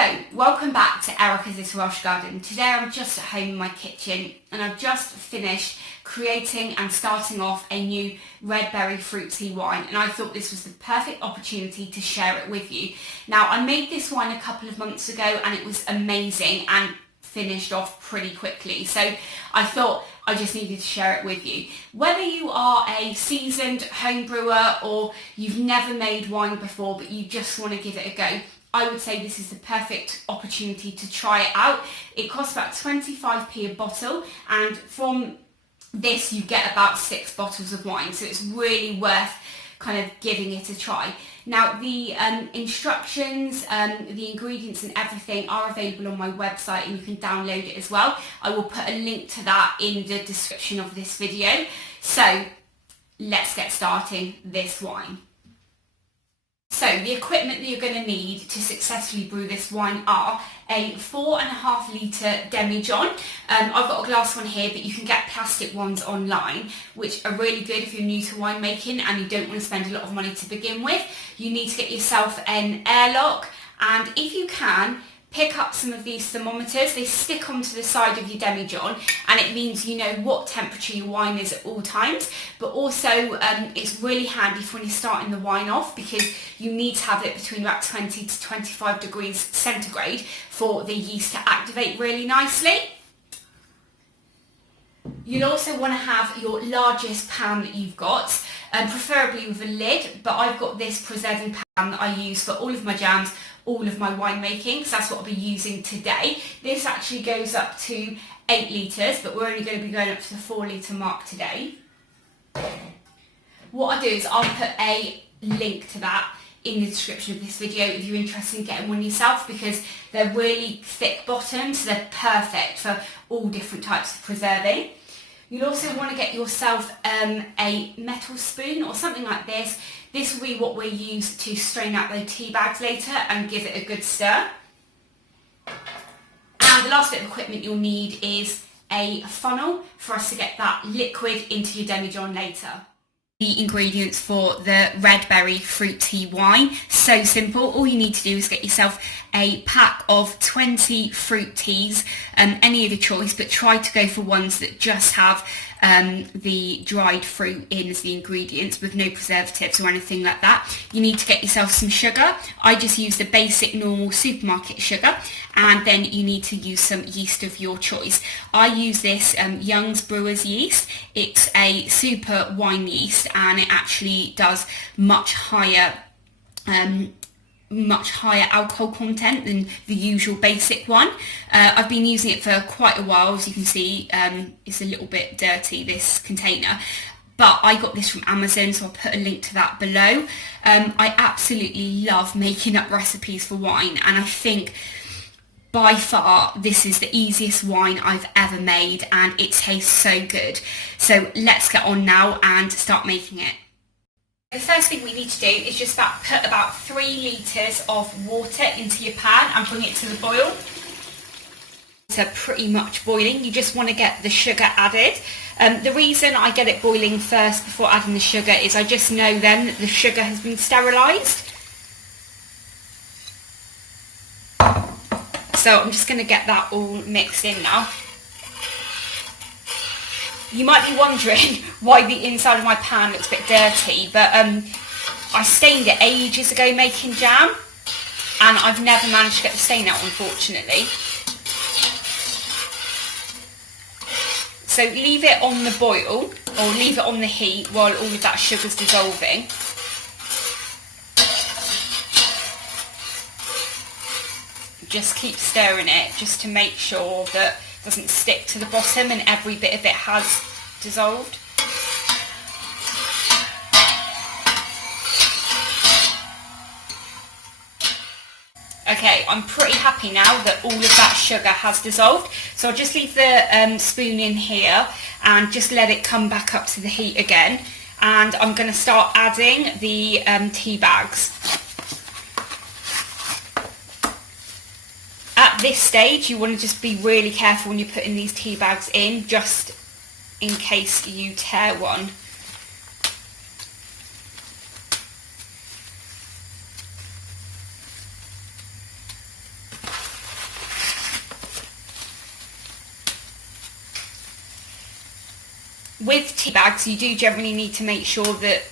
Hello, welcome back to Erica's Little Welsh Garden. Today I'm just at home in my kitchen and I've just finished creating and starting off a new red berry fruit tea wine, and I thought this was the perfect opportunity to share it with you. Now, I made this wine a couple of months ago and it was amazing and finished off pretty quickly, so I thought I just needed to share it with you. Whether you are a seasoned home brewer or you've never made wine before but you just want to give it a go, I would say this is the perfect opportunity to try it out. It costs about 25p a bottle, and from this you get about 6 bottles of wine, so it's really worth kind of giving it a try. Now, the instructions, the ingredients and everything are available on my website and you can download it as well. I will put a link to that in the description of this video. So let's get starting this wine. So the equipment that you're going to need to successfully brew this wine are a 4.5 litre demijohn. I've got a glass one here, but you can get plastic ones online, which are really good if you're new to winemaking and you don't want to spend a lot of money to begin with. You need to get yourself an airlock, and if you can, pick up some of these thermometers. They stick onto the side of your demijohn and it means you know what temperature your wine is at all times, but also it's really handy for when you're starting the wine off, because you need to have it between about 20 to 25 degrees centigrade for the yeast to activate really nicely. You'll also want to have your largest pan that you've got, preferably with a lid, but I've got this preserving pan that I use for all of my jams, all of my winemaking, so that's what I'll be using today. This actually goes up to 8 litres, but we're only going to be going up to the 4 litre mark today. What I'll do is I'll put a link to that in the description of this video if you're interested in getting one yourself, because they're really thick bottomed, so they're perfect for all different types of preserving. You'll also want to get yourself a metal spoon or something like this. This will be what we use to strain out the tea bags later and give it a good stir. And the last bit of equipment you'll need is a funnel for us to get that liquid into your demijohn later. The ingredients for the red berry fruit tea wine, so simple. All you need to do is get yourself a pack of 20 fruit teas, any of your choice, but try to go for ones that just have the dried fruit in as the ingredients with no preservatives or anything like that. You need to get yourself some sugar. I just use the basic normal supermarket sugar, and then you need to use some yeast of your choice. I use this Young's Brewer's yeast. It's a super wine yeast and it actually does much higher alcohol content than the usual basic one. I've been using it for quite a while. As you can see, it's a little bit dirty, this container, but I got this from Amazon, so I'll put a link to that below. I absolutely love making up recipes for wine, and I think by far this is the easiest wine I've ever made and it tastes so good. So let's get on now and start making it. The first thing we need to do is just put about 3 litres of water into your pan and bring it to the boil. So pretty much boiling. You just want to get the sugar added. The reason I get it boiling first before adding the sugar is I just know then that the sugar has been sterilised. So I'm just going to get that all mixed in now. You might be wondering why the inside of my pan looks a bit dirty, but I stained it ages ago making jam and I've never managed to get the stain out, unfortunately. So leave it on the boil or leave it on the heat while all of that sugar's dissolving. Just keep stirring it just to make sure that it doesn't stick to the bottom and every bit of it has dissolved. Okay, I'm pretty happy now that all of that sugar has dissolved, so I'll just leave the spoon in here and just let it come back up to the heat again, and I'm going to start adding the tea bags. At this stage, you want to just be really careful when you're putting these tea bags in, just in case you tear one. with tea bags, you do generally need to make sure that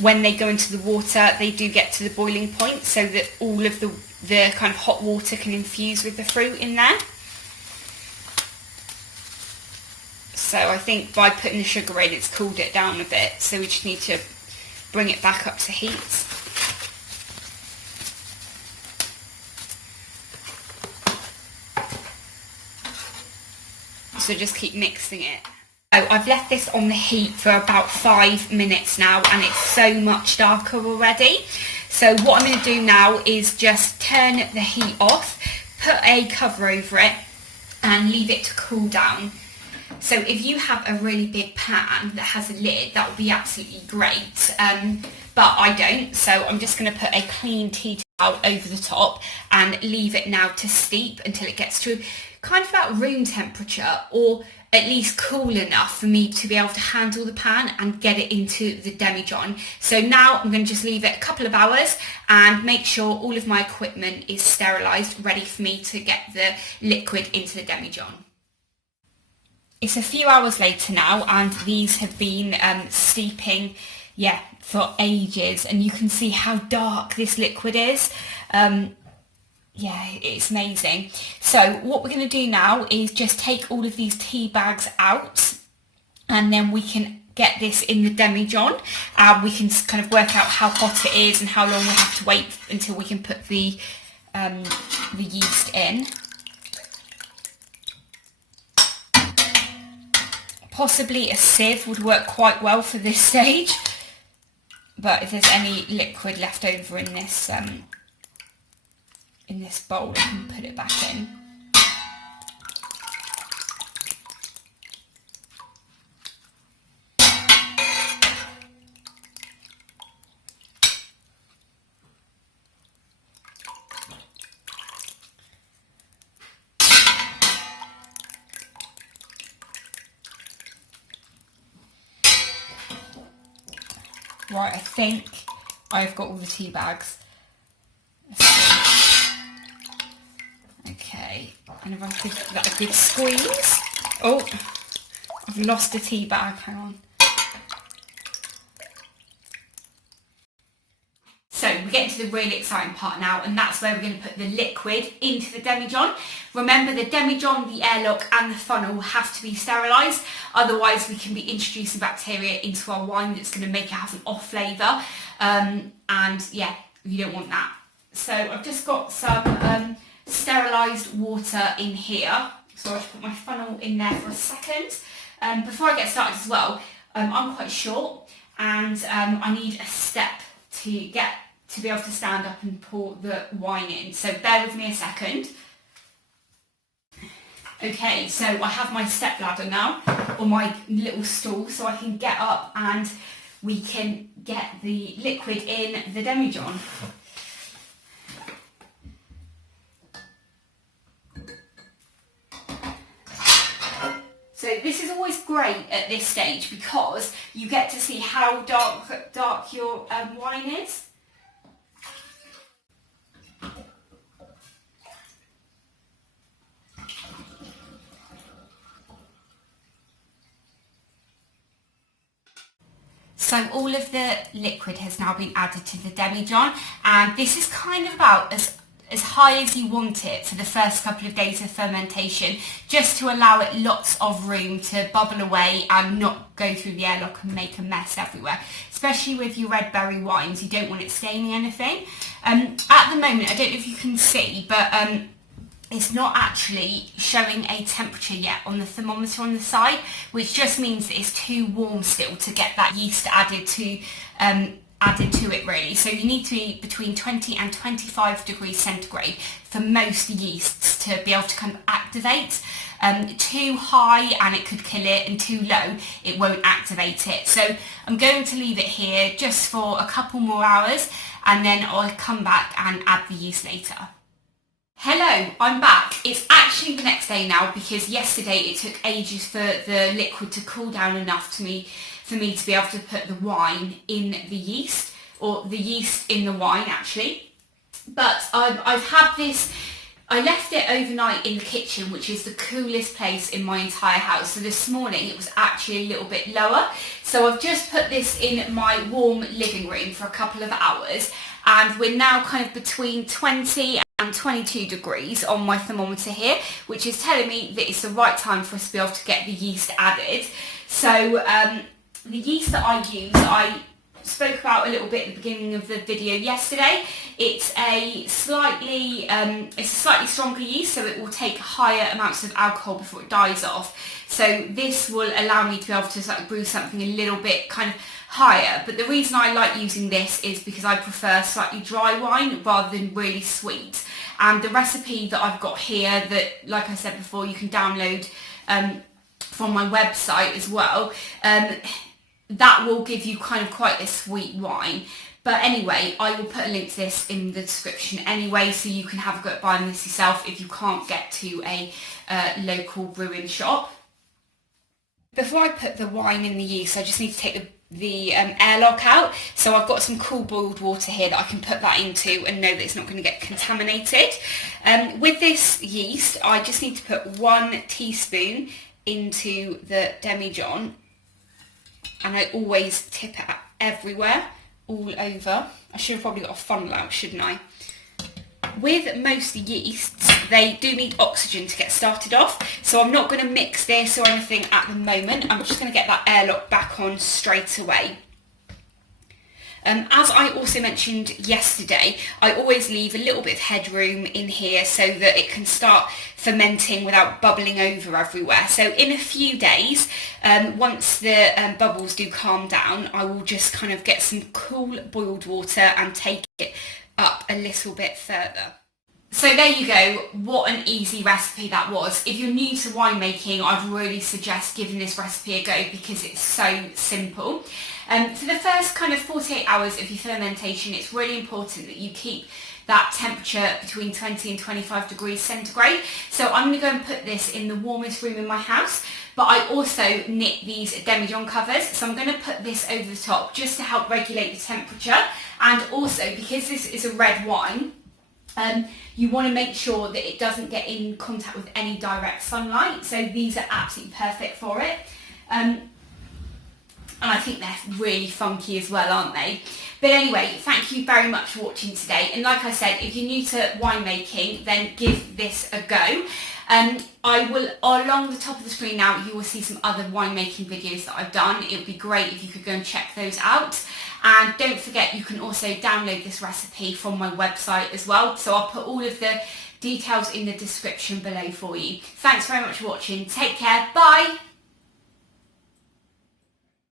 when they go into the water, they do get to the boiling point so that all of the kind of hot water can infuse with the fruit in there. So I think by putting the sugar in, it's cooled it down a bit. So we just need to bring it back up to heat. So just keep mixing it. So I've left this on the heat for about 5 minutes now, and it's so much darker already. So what I'm going to do now is just turn the heat off, put a cover over it and leave it to cool down. So if you have a really big pan that has a lid, that would be absolutely great, but I don't, so I'm just going to put a clean tea towel over the top and leave it now to steep until it gets to kind of about room temperature, or at least cool enough for me to be able to handle the pan and get it into the demijohn. So now I'm going to just leave it a couple of hours and make sure all of my equipment is sterilised, ready for me to get the liquid into the demijohn. It's a few hours later now, and these have been steeping, for ages, and you can see how dark this liquid is. It's amazing. So what we're going to do now is just take all of these tea bags out, and then we can get this in the demijohn. We can kind of work out how hot it is and how long we have to wait until we can put the yeast in. Possibly a sieve would work quite well for this stage, but if there's any liquid left over in this bowl, I can put it back in. Right, I think I've got all the tea bags. Okay, and if I give that a good squeeze. Oh, I've lost a tea bag, hang on. So we're getting to the really exciting part now, and that's where we're going to put the liquid into the demijohn. Remember, the demijohn, the airlock and the funnel have to be sterilised, otherwise we can be introducing bacteria into our wine that's going to make it have an off flavour, and you don't want that. So I've just got some sterilised water in here, so I'll just put my funnel in there for a second. Before I get started as well, I'm quite short, and I need a step to be able to stand up and pour the wine in, so bear with me a second. Okay, so I have my step ladder now, or my little stool, so I can get up and we can get the liquid in the demijohn. So this is always great at this stage because you get to see how dark your wine is. So all of the liquid has now been added to the demijohn, and this is kind of about as high as you want it for the first couple of days of fermentation, just to allow it lots of room to bubble away and not go through the airlock and make a mess everywhere. Especially with your red berry wines, you don't want it staining anything. At the moment, I don't know if you can see, but it's not actually showing a temperature yet on the thermometer on the side, which just means that it's too warm still to get that yeast added to it really. So you need to be between 20 and 25 degrees centigrade for most yeasts to be able to kind of activate. Too high and it could kill it, and too low it won't activate it. So I'm going to leave it here just for a couple more hours, and then I'll come back and add the yeast later. Hello, I'm back. It's actually the next day now because yesterday it took ages for the liquid to cool down enough for me to be able to put the wine in the yeast, or the yeast in the wine actually. But I've had this, I left it overnight in the kitchen, which is the coolest place in my entire house. So this morning it was actually a little bit lower. So I've just put this in my warm living room for a couple of hours, and we're now kind of between 20 and 22 degrees on my thermometer here, which is telling me that it's the right time for us to be able to get the yeast added. So the yeast that I use, I spoke about a little bit at the beginning of the video yesterday. It's a slightly stronger yeast, so it will take higher amounts of alcohol before it dies off. So this will allow me to be able to brew something a little bit kind of higher. But the reason I like using this is because I prefer slightly dry wine rather than really sweet. And the recipe that I've got here, that, like I said before, you can download from my website as well, that will give you kind of quite a sweet wine. But anyway, I will put a link to this in the description anyway, so you can have a go at buying this yourself if you can't get to a local brewing shop. Before I put the wine in the yeast, I just need to take the airlock out. So I've got some cool boiled water here that I can put that into and know that it's not going to get contaminated. With this yeast, I just need to put 1 teaspoon into the demijohn, and I always tip it everywhere, all over. I should have probably got a funnel out, shouldn't I? With most yeasts, they do need oxygen to get started off, so I'm not going to mix this or anything at the moment. I'm just going to get that airlock back on straight away. As I also mentioned yesterday, I always leave a little bit of headroom in here so that it can start fermenting without bubbling over everywhere. So in a few days, once the bubbles do calm down, I will just kind of get some cool boiled water and take it up a little bit further. So there you go, what an easy recipe that was. If you're new to winemaking, I'd really suggest giving this recipe a go because it's so simple. For the first kind of 48 hours of your fermentation, it's really important that you keep that temperature between 20 and 25 degrees centigrade. So I'm going to go and put this in the warmest room in my house, but I also knit these demijohn covers, so I'm going to put this over the top just to help regulate the temperature. And also, because this is a red wine, you want to make sure that it doesn't get in contact with any direct sunlight, so these are absolutely perfect for it. And I think they're really funky as well, aren't they? But anyway, thank you very much for watching today. And like I said, if you're new to winemaking, then give this a go. I will, along the top of the screen now, you will see some other winemaking videos that I've done. It would be great if you could go and check those out. And don't forget, you can also download this recipe from my website as well. So I'll put all of the details in the description below for you. Thanks very much for watching. Take care. Bye.